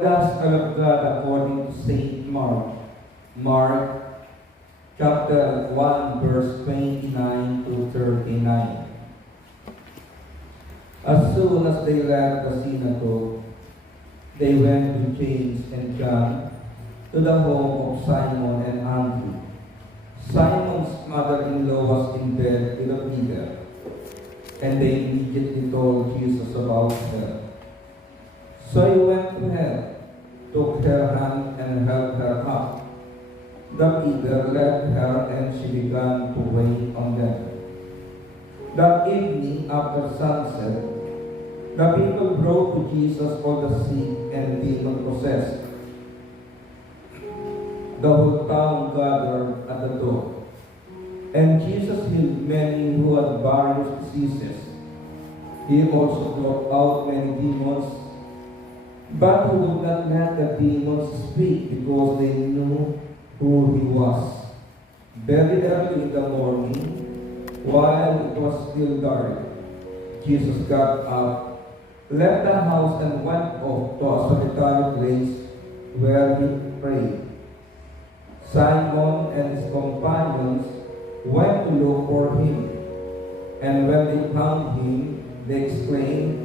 Gospel of God according to St. Mark. Mark chapter 1 verse 29 to 39. As soon as they left the synagogue, they went with James and John to the home of Simon and Andrew. Simon's mother-in-law was in bed with a fever, and they immediately told Jesus about her. So he went to her, took her hand and held her up. The fever left her and she began to wait on them. That evening after sunset, the people brought to Jesus all the sick and demon-possessed. The whole town gathered at the door, and Jesus healed many who had various diseases. He also brought out many demons, but he would not let the demons speak because they knew who he was. Very early in the morning, while it was still dark, Jesus got up, left the house, and went off to a solitary place where he prayed. Simon and his companions went to look for him, and when they found him, they exclaimed,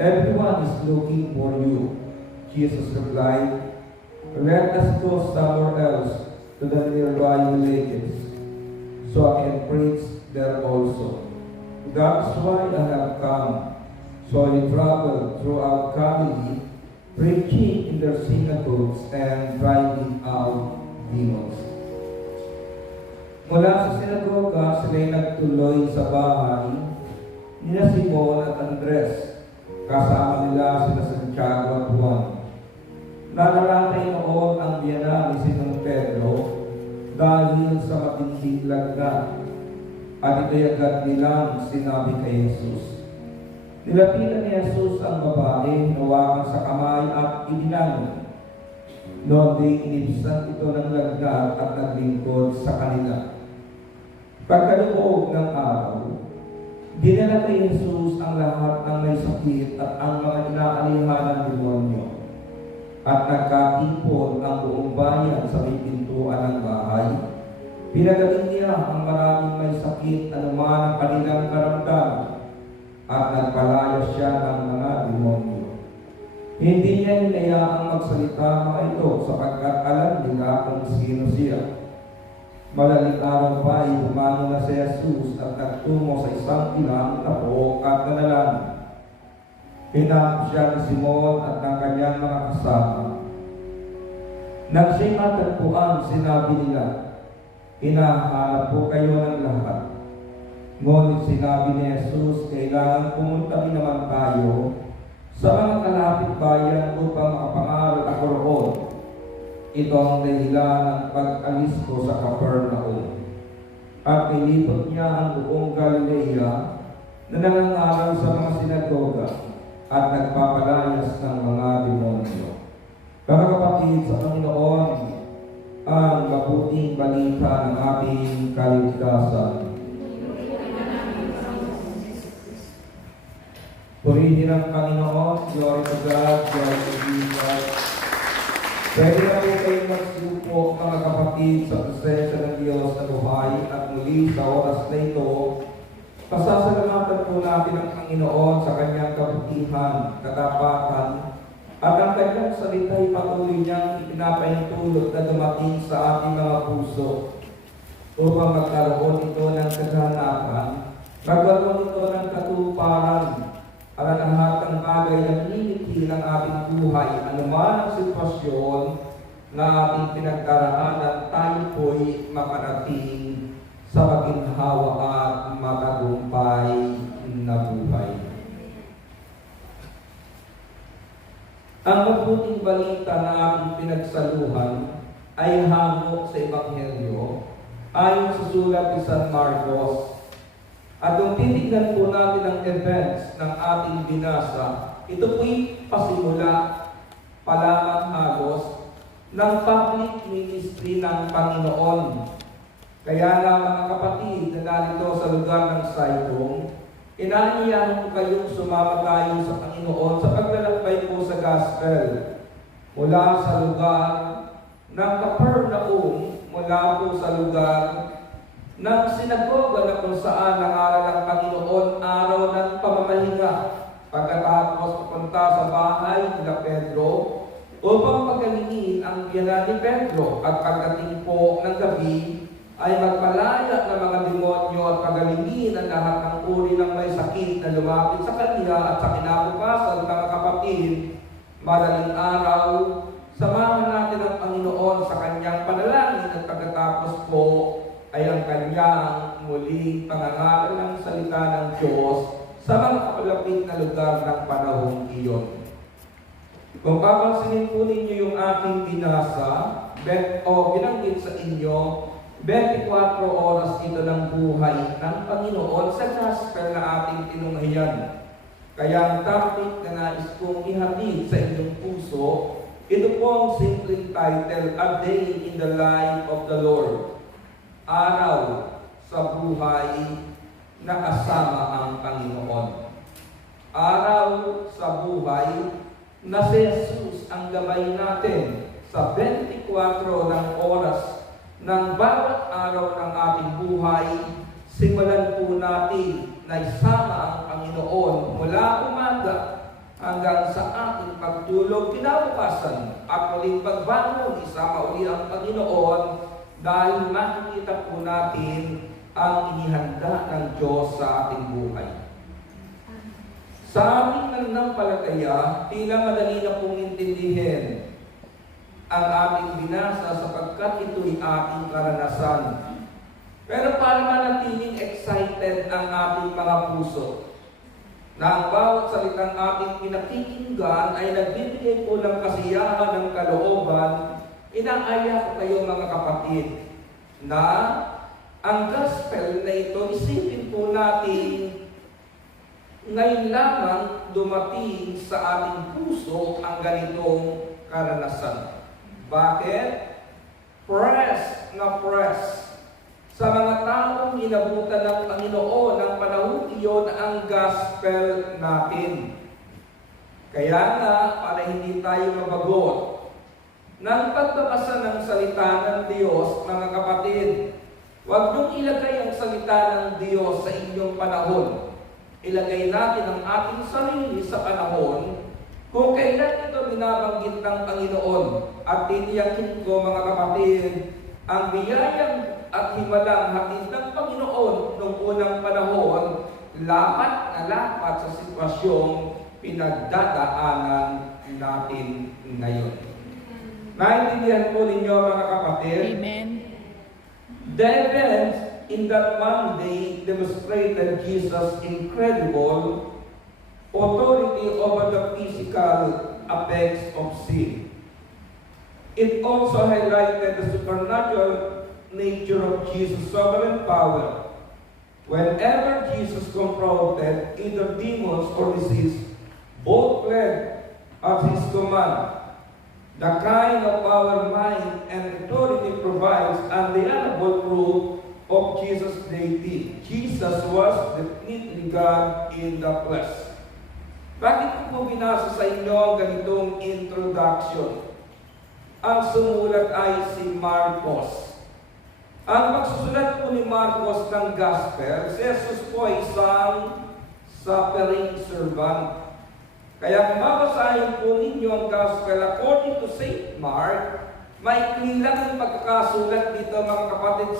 "Everyone is looking for you." Jesus replied, "Let us go somewhere else to the nearby villages, so I can preach there also. That's why I have come." So he traveled throughout Galilee, preaching in their synagogues and driving out demons. Mula sa sinagoga, sila'y nagtuloy sa bahay ni Simon at Andres. Kasama nila sina Santiago at Juan. Nanaratay noon ang biyanan ni Simon Pedro dahil sa matinding lagnat, at ito'y agad nilang sinabi kay Jesus. Nilapitan ni Jesus ang babae, hinawakan sa kamay at idinanong. Noon din inibsan ito ng lagnat at naglingkod sa kanila. Pagkaloob ng araw, dinala kay Jesus ang lahat ng may sakit at ang mga inaalihan ng demonyo. At nagkatipon ang buong bayan sa may pintuan ng bahay. Pinagaling niya ang maraming may sakit anuman ang kanilang karamdaman, at nagpalaya siya ng mga demonyo. Hindi niya hinayaang magsalita mga ito sapagkat alam nila kung sino siya. Malaling araw pa ay humano na si Jesus at nagtungo sa isang ilang tapok at nanalangin. Hinanap siya ni Simon at ng kanyang mga kasama. Nang siya'y matagpuan, sinabi nila, "Hinahanap po kayo ng lahat." Ngunit sinabi ni Jesus, "Kailangan pumunta rin naman tayo sa mga kalapit bayan upang makapangaral ako roon. Ito ang dahilan ng pag-alis ko sa Capernaum." At nilipot niya ang buong Galilea na nangangaral sa mga sinagoga at nagpapalayas ng mga demonyo. Mga kapatid, sa Panginoon ang mabuting balita ng ating kaligtasan. Purihin ang Panginoon, glory to God, glory to Jesus. Pwede na po kayong magsupo, mga kapatid, sa presensya ng Diyos na buhay, at muli sa oras na ito, pasasalamatan po natin ang Panginoon sa kanyang kabutihan, katapatan, at ang kanyang salita'y patuloy niyang ipinapahintulot na dumating sa ating mga puso upang magkaroon ito ng kaganapan, magkaroon ito ng katuparan, at lahat ng bagay na minimiti ng ating buhay, anuman ang sitwasyon na ating pinagdaraanan, tayo po'y makarating sa maginhawa at matagumpay na buhay. Ang mabuting balita na ating pinagsaluhan ay hango sa Ebanghelyo ayon sa sulat ni San Marcos. At kung titignan po natin ang events ng ating binasa, ito po'y pasimula pa lamang halos ng public ministry ng Panginoon. Kaya na mga kapatid na narito sa lugar ng Saitong, inaanyayahan ko kayong sumama tayo sa Panginoon sa paglalakbay po sa gospel. mula sa lugar ng Capernaum, mula po sa lugar ng sinagoga na kung saan nangaral ang Panginoon araw ng pamamahinga. Pagkatapos pupunta sa bahay ni Pedro upang pagalingin ang biyanan ni Pedro, at pagdating po ng gabi ay magpalaya ng mga demonyo at pagalingin ang lahat ng uri ng may sakit na lumapit sa kanya. At sa kinabukasan, mga kapatid, madaling araw, samahan natin ang Panginoon sa kanyang panalangin, at pagkatapos po ay ang kanyang muling pangangaral ng salita ng Diyos sa mga kapalapit na lugar ng panahong iyon. Kung papansinin po ninyo yung aking binasa, binanggit sa inyo, 24 oras ito ng buhay ng Panginoon sa gospel na ating tinunghayan. Kaya ang topic na nais kong ihatid sa inyong puso, ito po ang simpleng title, A Day in the Life of the Lord. Araw sa buhay na kasama ang Panginoon. Araw sa buhay na si Jesus ang gabay natin sa 24 ng oras ng bawat araw ng ating buhay. Simulan po natin na isama ang Panginoon mula umaga hanggang sa ating pagtulog kinabukasan, at muling pagbangon, isama uli ang Panginoon, dahil makikita po natin ang inihanda ng Diyos sa ating buhay. Sa aming nananampalataya, tila madali na pong intindihin ang ating binasa sapagkat ito'y ating karanasan. Pero para manatiling excited ang ating mga puso, na ang bawat salitang ating pinakikinggan ay nagbibigay po ng kasiyahan ng kalooban, inaaya ko kayo mga kapatid, na ang gospel na ito, isipin po natin, ngayon lamang dumating sa ating puso ang ganitong karanasan. Bakit? Press na press sa mga taong inabutan ng Panginoon ng panahon iyon ang gospel natin. Kaya nga, para hindi tayo mabagot ng pagbabasa ng salita ng Diyos, mga kapatid, huwag niyong ilagay ang salita ng Diyos sa inyong panahon. Ilagay natin ang ating sarili sa panahon kung kailan ito binabanggit ng Panginoon. At tiniyakin ko, mga kapatid, ang biyayang at himalang hatid ng Panginoon noong unang panahon, lapat na lapat sa sitwasyong pinagdadaanan natin ngayon. Naintindihan po ninyo, mga kapatid? Amen. The events in that Monday demonstrated Jesus' incredible authority over the physical effects of sin. It also highlighted the supernatural nature of Jesus' sovereign power. Whenever Jesus confronted either demons or disease, both fled at his command. The kind of power, mind, and authority provides undeniable proof of Jesus' deity. Jesus was definitely God in the flesh. Bakit ko po binasa sa inyo ang ganitong introduction? Ang sumulat ay si Marcos. Ang magsusulat po ni Marcos ng Gospel, si Jesus po ay isang suffering servant. Kaya kung babasahin po ninyo ang Gospel according to St. Mark, may lang ang pagkakasulat dito, mga kapatid,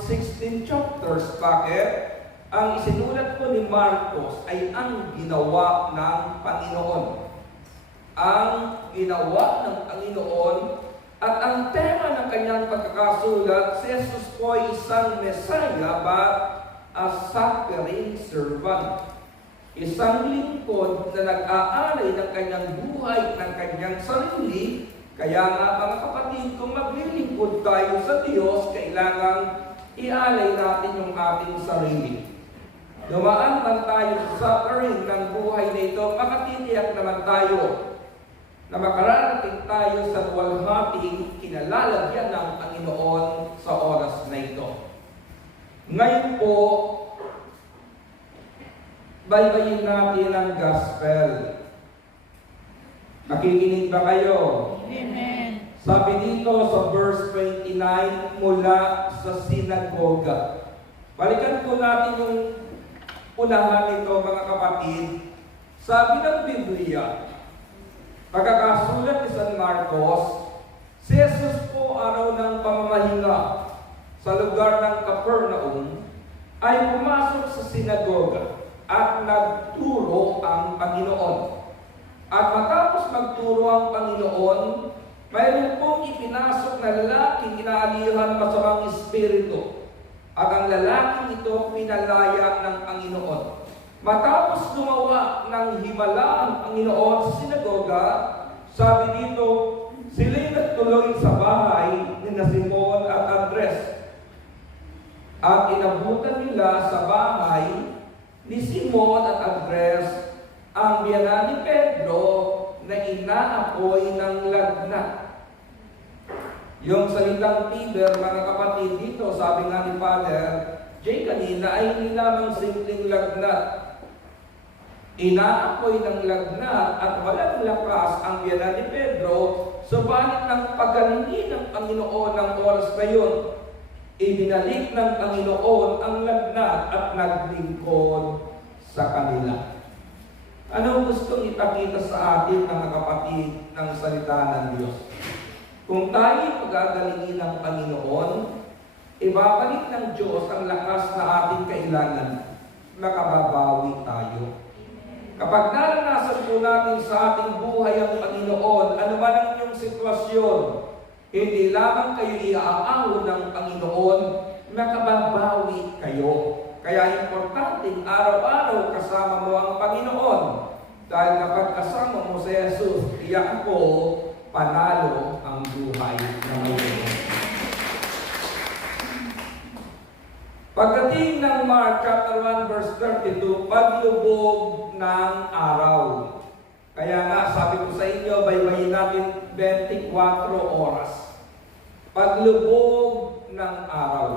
16 chapters. Bakit? Ang isinulat po ni Marcos ay ang ginawa ng Panginoon. Ang ginawa ng Panginoon, at ang tema ng kanyang pagkakasulat, si Jesus po ay isang Messiah, but a suffering servant. Isang lingkod na nag-aalay ng kanyang buhay, ng kanyang sarili. Kaya nga, mga kapatid, kung maglilingkod tayo sa Diyos, kailangan ialay natin yung ating sarili. Dumaan man tayo sa suffering ng buhay na ito, makatitiyak naman tayo na makararating tayo sa luwalhating kinalalagyan ng Panginoon sa oras na ito. Ngayon po, baybayin natin ang gospel. Nakikinig ba kayo? Amen. Sabi dito sa verse 29, mula sa sinagoga. Balikan po natin yung unahan nito, mga kapatid. Sabi ng Biblia, pagkakasulat ni San Marcos, si Jesus po araw ng pamamahinga sa lugar ng Capernaum ay pumasok sa sinagoga at nagturo ang Panginoon. At matapos magturo ang Panginoon, mayroon pong ipinasok na lalaking inaalihan ng masamang espiritu. At ang lalaking ito pinalaya ng Panginoon. Matapos gumawa ng himala ang Panginoon sa sinagoga, sabi dito, sila'y nagtuloy sa bahay ni Simon at Andres. At inabutan nila sa bahay ni Simon at Andres ang biyanan ni Pedro na inaapoy ng lagnat. Yung salitang Peter, mga kapatid, dito, sabi nga ni Father Jay kanina, ay hindi lamang simpleng lagnat. Inaapoy ng lagnat at walang lakas ang biyanan ni Pedro, subalit ng pagalingin ng Panginoon ng oras na yun. Ibinalik ng Panginoon ang lagnat at naglingkod sa kanila. Anong gustong ipakita sa atin, mga kapatid, ng salita ng Diyos? Kung tayo pagagalingin ng Panginoon, ibabalik ng Diyos ang lakas na ating kailangan, makababawi tayo. Kapag naranasan po natin sa ating buhay ang Panginoon, ano man ang inyong sitwasyon, hindi lamang kayo iaahon ng Panginoon, makababawi kayo. Kaya importanteng araw-araw kasama mo ang Panginoon. Dahil kapag kasama mo si Jesus, iyak ko, panalo ang buhay na mayroon. Pagdating ng Mark chapter 1 verse 32, paglubog ng araw. Kaya nga, sabi ko sa inyo, baybayin natin 24 oras. Paglubog ng araw.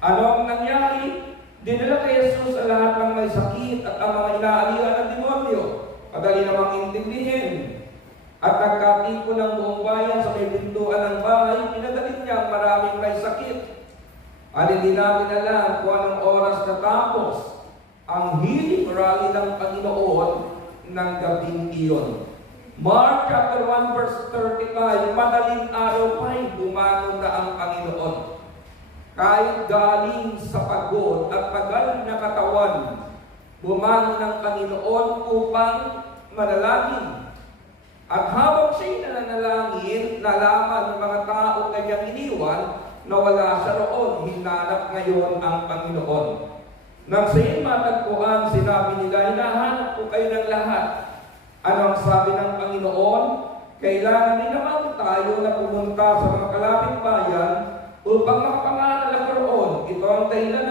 Ano ang nangyari? Dinala kay Jesus ang lahat ng may sakit at ang mga inaalihan ng demonyo. Madali namang intindihin. At nagkatipo ng buong bayan sa may pintuan ng bahay, pinadalin niya ang maraming may sakit. At hindi namin alam kung anong oras natapos ang healing rally ng Panginoon ng gabing iyon. Mark chapter 1 verse 35, madaling araw pa'y bumangon na ang Panginoon. Kahit galing sa pagod at pagal na katawan, bumangon ang Panginoon upang manalangin. At habang siya'y nananalangin, nalaman ng mga tao kanyang iniwan na wala siya roon, hinanap ngayon ang Panginoon. Nang siya'y matagpuan, sinabi nila, hinahanap ko kayo ng lahat. Ano ang sabi ng Panginoon? Kailangan din naman tayo na pumunta sa mga kalapit bayan upang makapangaral ako roon. Ito ang dahilan